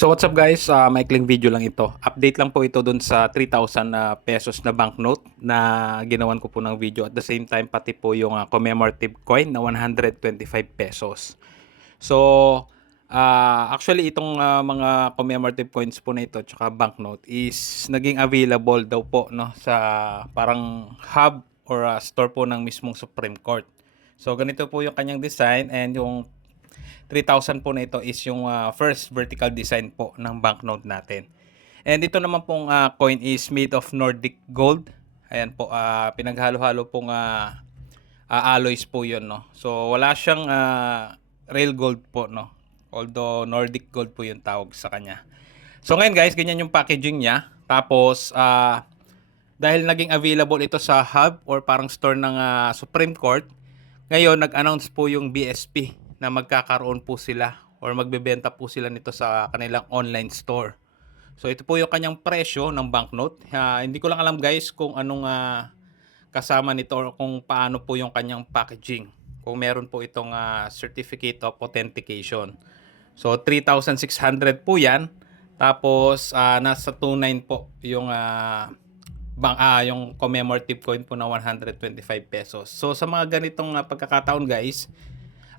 So what's up guys, maikling video lang ito. Update lang po ito dun sa 3,000 pesos na banknote na ginawan ko po ng video. At the same time pati po yung commemorative coin na 125 pesos. So actually itong mga commemorative coins po na ito tsaka banknote is naging available daw po no, sa parang hub or store po ng mismong Supreme Court. So ganito po yung kanyang design, and yung 3,000 po na ito is yung first vertical design po ng banknote natin. And ito naman pong coin is made of Nordic gold. Ayan po, pinaghalo-halo pong alloys po yun, no? So wala siyang real gold po, no? Although Nordic gold po yung tawag sa kanya. So ngayon guys, ganyan yung packaging niya. Tapos dahil naging available ito sa hub or parang store ng Supreme Court, ngayon nag-announce po yung BSP na magkakaroon po sila or magbebenta po sila nito sa kanilang online store. So ito po yung kanyang presyo ng banknote. Hindi ko lang alam guys kung anong kasama nito or kung paano po yung kanyang packaging. Kung meron po itong certificate of authentication. So 3,600 po yan. Tapos nasa 29 po yung yung commemorative coin po na 125 pesos. So sa mga ganitong pagkakataon guys,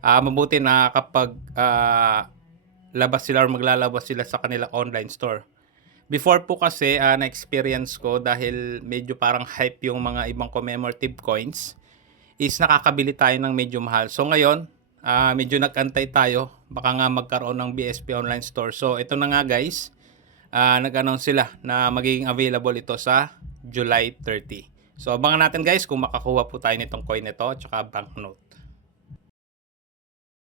mabuti na kapag labas sila or maglalabas sila sa kanilang online store. Before po kasi na-experience ko, dahil medyo parang hype yung mga ibang commemorative coins, is nakakabili tayo ng medyo mahal. So ngayon, medyo nag-antay tayo, baka nga magkaroon ng BSP online store. So ito na nga guys, nag-announce sila na magiging available ito sa July 30. So abangan natin guys kung makakuha po tayo nitong coin nito at saka banknote.